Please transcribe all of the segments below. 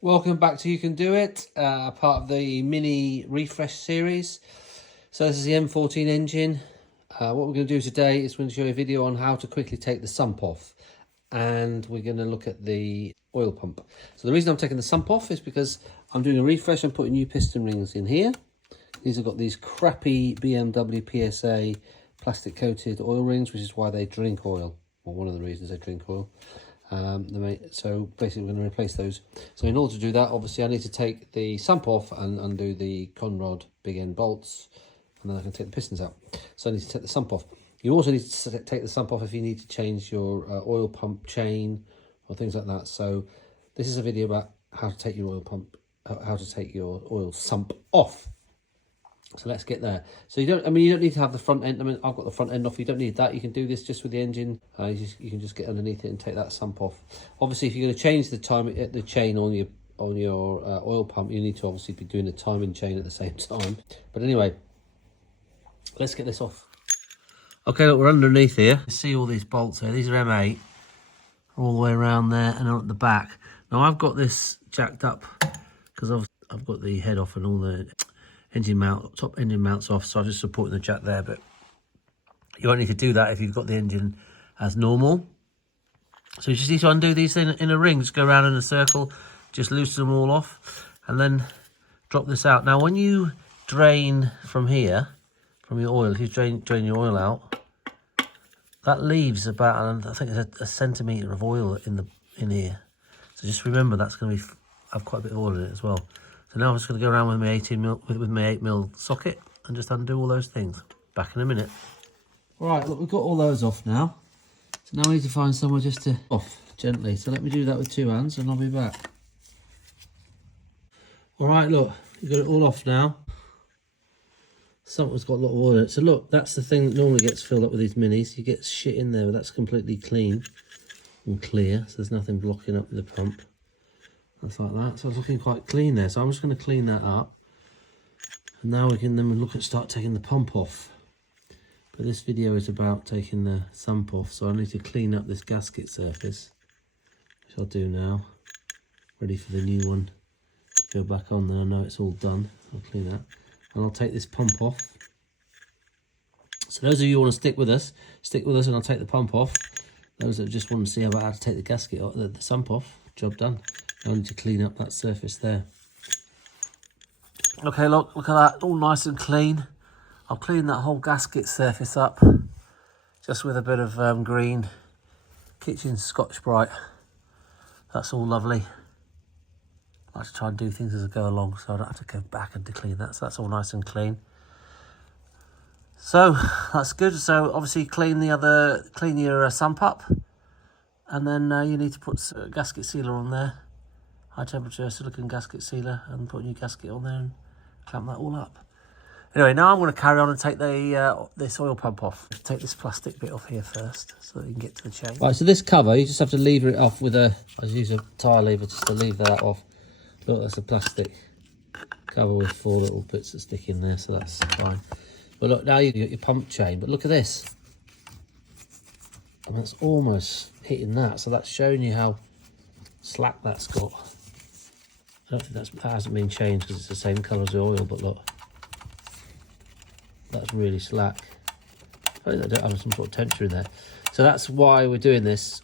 Welcome back to You Can Do It, part of the Mini Refresh series. So this is the N14 engine. What we're going to do today is we're going to show you a video on how to quickly take the sump off. And we're going to look at the oil pump. So the reason I'm taking the sump off is because I'm doing a refresh. I'm putting new piston rings in here. These have got these crappy BMW PSA plastic coated oil rings, which is why they drink oil, or one of the reasons they drink oil. So basically we're going to replace those. So in order to do that, obviously I need to take the sump off and undo the conrod big end bolts, and then I can take the pistons out. So I need to take the sump off. You also need to take the sump off if you need to change your oil pump chain or things like that. So this is a video about how to take your oil pump, how to take your oil sump off. So let's get there. So you don't need to have the front end. I've got the front end off. You don't need that. You can do this just with the engine. You can just get underneath it and take that sump off. Obviously, if you're going to change the chain on your oil pump, you need to obviously be doing the timing chain at the same time. But anyway, let's get this off. Okay, look, we're underneath here. You see all these bolts here. These are M8 all the way around there and on at the back. Now I've got this jacked up because I've got the head off and all the top engine mounts off, so I'm just supporting the jack there, but you won't need to do that if you've got the engine as normal. So you just need to undo these in a ring, just go around in a circle, just loosen them all off, and then drop this out. Now when you drain from here, from your oil, if you drain your oil out, that leaves about, I think it's a centimetre of oil in here. So just remember that's going to have quite a bit of oil in it as well. So now I'm just going to go around with my 8mm socket and just undo all those things. Back in a minute. All right, look, we've got all those off now. So now we need to find somewhere just to off gently. So let me do that with two hands and I'll be back. All right, look, we've got it all off now. Something's got a lot of oil in it. So look, that's the thing that normally gets filled up with these minis. You get shit in there, but that's completely clean and clear. So there's nothing blocking up the pump. That's like that. So it's looking quite clean there. So I'm just going to clean that up. And now we can then start taking the pump off. But this video is about taking the sump off. So I need to clean up this gasket surface, which I'll do now. Ready for the new one to go back on. Then I know it's all done. I'll clean that. And I'll take this pump off. So those of you who want to stick with us and I'll take the pump off. Those that just want to see how to take the gasket off, the sump off, job done. I need to clean up that surface there. Okay, look at that, all nice and clean. I'll clean that whole gasket surface up just with a bit of green kitchen Scotch-Brite. That's all lovely. I like to try and do things as I go along so I don't have to go back and clean that. So that's all nice and clean. So that's good. So obviously clean your sump up, and then you need to put a gasket sealer on there. High temperature silicone gasket sealer, and put a new gasket on there and clamp that all up. Anyway, now I'm going to carry on and take this oil pump off. Take this plastic bit off here first so that you can get to the chain. Right, so this cover, you just have to lever it off with I use a tyre lever just to lever that off. Look, that's a plastic cover with 4 little bits that stick in there, so that's fine. But look, now you've got your pump chain, but look at this. And that's almost hitting that, so that's showing you how slack that's got. I don't think that hasn't been changed because it's the same colour as the oil, but look, that's really slack. I think I don't have some sort of tension in there. So that's why we're doing this.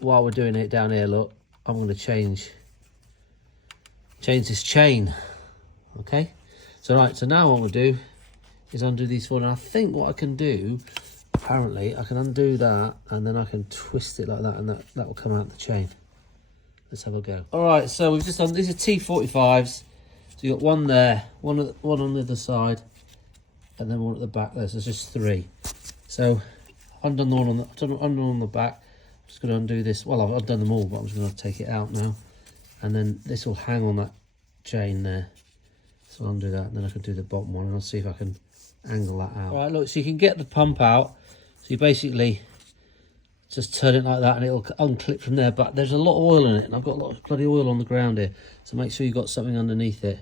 While we're doing it down here, look, I'm going to change this chain. Okay, so right, so now what we'll do is undo these 4, and I think what I can do, apparently, I can undo that, and then I can twist it like that, and that will come out the chain. Let's have a go. All right, so we've just done, these are T45s. So you got one there, one on the other side, and then one at the back there. So there's just 3. So I've done the one on the back. I'm just going to undo this. Well, I've done them all, but I'm just going to take it out now, and then this will hang on that chain there. So I'll undo that, and then I can do the bottom one, and I'll see if I can angle that out. All right, look, so you can get the pump out. So you basically just turn it like that and it'll unclip from there, but there's a lot of oil in it, and I've got a lot of bloody oil on the ground here, so make sure you've got something underneath it.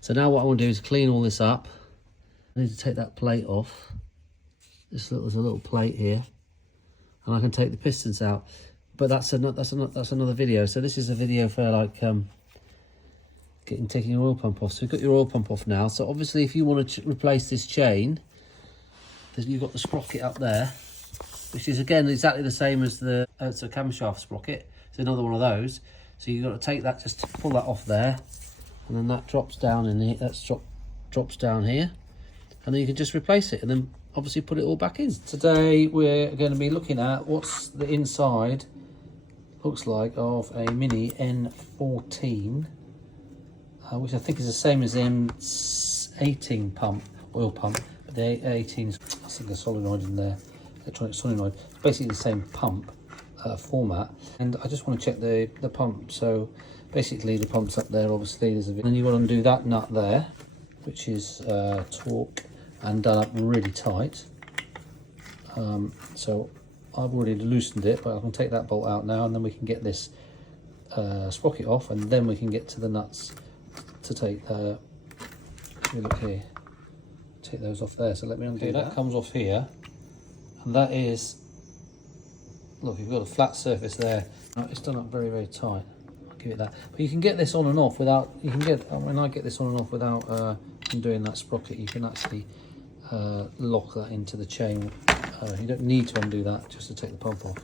So now what I want to do is clean all this up. I need to take that plate off. There's a little plate here, and I can take the pistons out. But that's another video. So this is a video for like taking your oil pump off. So we've got your oil pump off now. So obviously if you want to replace this chain, you've got the sprocket up there, which is again exactly the same as the it's a camshaft sprocket. It's another one of those. So you've got to take that, just pull that off there, and then that drops down in here. Drops down here, and then you can just replace it, and then obviously put it all back in. Today we're going to be looking at what's the inside looks like of a Mini N14, which I think is the same as the M18 pump, oil pump, but the 18's, I think a solenoid in there, electronic solenoid. It's basically the same pump format, and I just want to check the pump. So basically the pump's up there, obviously there's a bit, and you want to undo that nut there, which is torque and done up really tight. So I've already loosened it, but I can take that bolt out now, and then we can get this sprocket off, and then we can get to the nuts to take look here, take those off there. So let me undo that. Comes off here, and that is, look, you've got a flat surface there. It's done up very, very tight. I'll give it that. But you can get this on and off without, you can get, when I get this on and off without undoing that sprocket, you can actually lock that into the chain. You don't need to undo that just to take the pump off.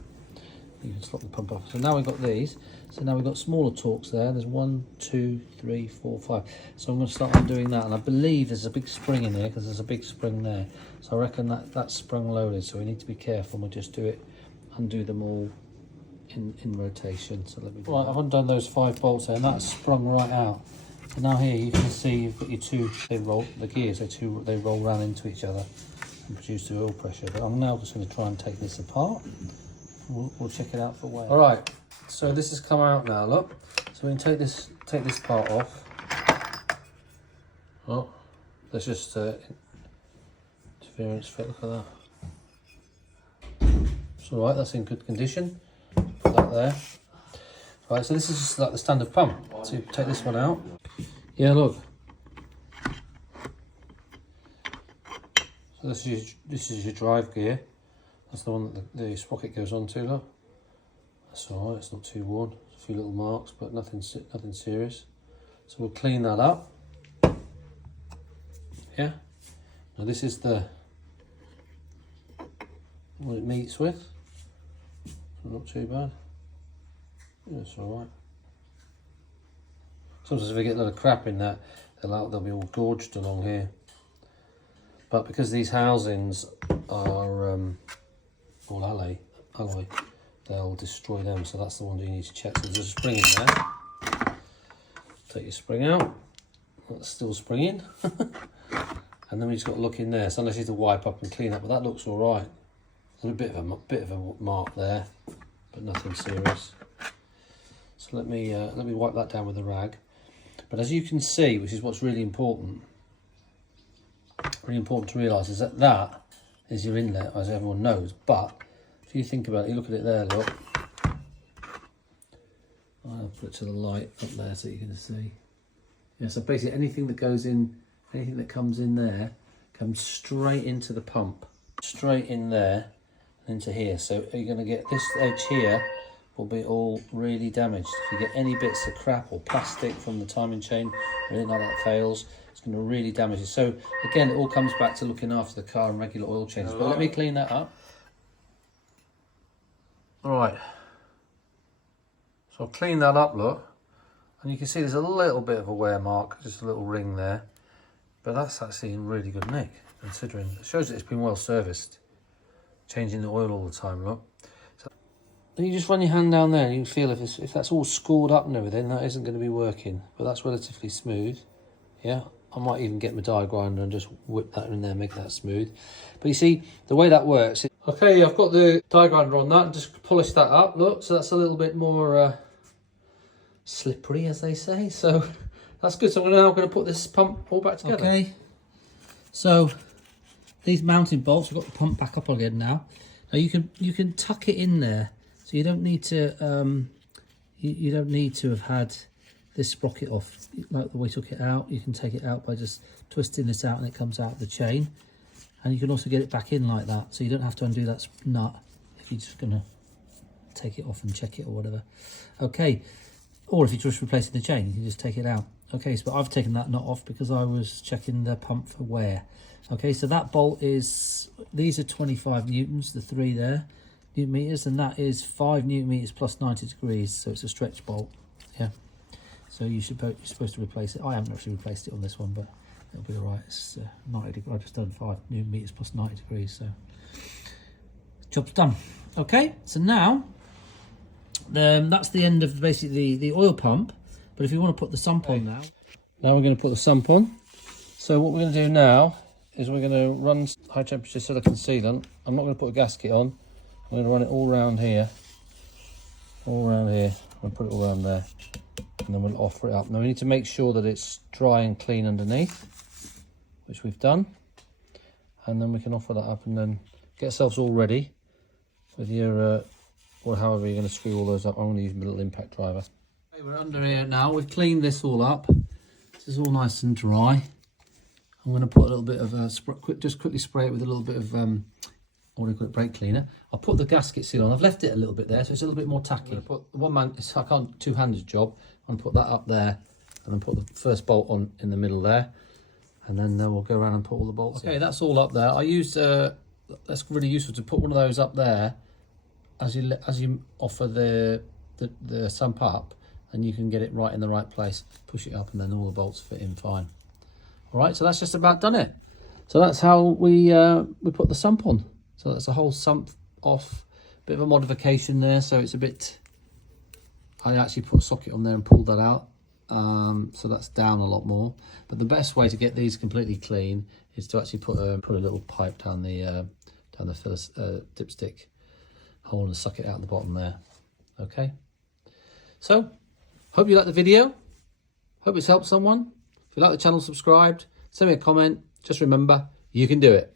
You can just lock the pump off. So now we've got these. So now we've got smaller torques there. There's 1, 2, 3, 4, 5. So I'm going to start undoing that, and I believe there's a big spring in there, because there's a big spring there. So I reckon that's sprung loaded. So we need to be careful. We'll just undo them all in rotation. So let me. Right, I've undone those 5 bolts there, and that's sprung right out. So now here you can see you've got your two. The gears. They roll round into each other and produce the oil pressure. But I'm now just going to try and take this apart. We'll check it out for weight. All right, so this has come out now. Look, so we can take this part off. Oh, there's just interference fit. Look at that. It's all right. That's in good condition. Put that there. Right, so this is just like the standard pump. So you take this one out. Yeah, look. So this is your drive gear. That's the one that the sprocket goes onto. Look, that's all right. It's not too worn. A few little marks, but nothing serious. So we'll clean that up. Yeah. Now this is what it meets with. Not too bad. Yeah, it's all right. Sometimes if I get a lot of crap in that, they'll be all gorged along here. But because these housings are all alloy, they'll destroy them. So that's the one you need to check. So there's a spring in there. Take your spring out. That's still springing. And then we just got to look in there. Sometimes you have to wipe up and clean up, but that looks all right. There's a bit of a mark there, but nothing serious. So let me wipe that down with a rag. But as you can see, which is what's really important to realise, is that is your inlet, as everyone knows. But if you think about it, you look at it there, look. I'll put it to the light up there so you can see. Yeah, so basically anything that goes in, anything that comes in there, comes straight into the pump. Straight in there and into here. So you're going to get this edge here will be all really damaged. If you get any bits of crap or plastic from the timing chain or anything like that fails, it's going to really damage it. So again, it all comes back to looking after the car and regular oil changes. But let me clean that up. All right. So I'll clean that up, look. And you can see there's a little bit of a wear mark, just a little ring there. But that's actually in really good nick, considering it shows that it's been well serviced. Changing the oil all the time, look. You just run your hand down there and you can feel if that's all scored up and everything, that isn't going to be working. But that's relatively smooth. Yeah, I might even get my die grinder and just whip that in there, make that smooth. But you see, the way that works... Okay, I've got the die grinder on that and just polish that up, look. So that's a little bit more slippery, as they say. So that's good. So I'm now going to put this pump all back together. Okay, so these mounting bolts, we've got the pump back up again now. Now you can tuck it in there. So you don't need to you don't need to have had this sprocket off like the way we took it out. You can take it out by just twisting this out and it comes out of the chain. And you can also get it back in like that. So you don't have to undo that nut if you're just going to take it off and check it or whatever. Okay. Or if you're just replacing the chain, you can just take it out. Okay, so I've taken that nut off because I was checking the pump for wear. Okay, so that bolt is, these are 25 newtons, the three there, newton meters, and that is 5 newton meters plus 90 degrees, so it's a stretch bolt. Yeah, so you're supposed to replace it. I haven't actually replaced it on this one, but it'll be all right. It's 90 degrees. I've just done 5 newton meters plus 90 degrees, so job's done. Okay, so now that's the end of basically the oil pump. But if you want to put the sump on now we're going to put the sump on. So what we're going to do now is we're going to run high temperature silicone sealant. I'm not going to put a gasket on. I'm going to run it all around here. All around here. I'm going to put it all around there. And then we'll offer it up. Now we need to make sure that it's dry and clean underneath, which we've done. And then we can offer that up and then get ourselves all ready with your, or however you're going to screw all those up. I'm going to use my little impact driver. Okay, we're under here now. We've cleaned this all up. This is all nice and dry. I'm going to put a little bit of just quickly spray it with a little bit of what do you call it, brake cleaner. I'll put the gasket seal on. I've left it a little bit there, so it's a little bit more tacky. I'm going to put one man. I can't two-handed job. I'm going to put that up there, and then put the first bolt on in the middle there, and then we'll go around and put all the bolts. Okay, that's all up there. I used that's really useful to put one of those up there as you offer the sump up. And you can get it right in the right place, push it up, and then all the bolts fit in fine. All right, so that's just about done it. So that's how we put the sump on. So that's the whole sump off, bit of a modification there. So it's a bit, I actually put a socket on there and pulled that out. So that's down a lot more. But the best way to get these completely clean is to actually put a little pipe down the dipstick hole and suck it out the bottom there. Okay. So, hope you liked the video. Hope it's helped someone. If you like the channel, subscribed. Send me a comment. Just remember, you can do it.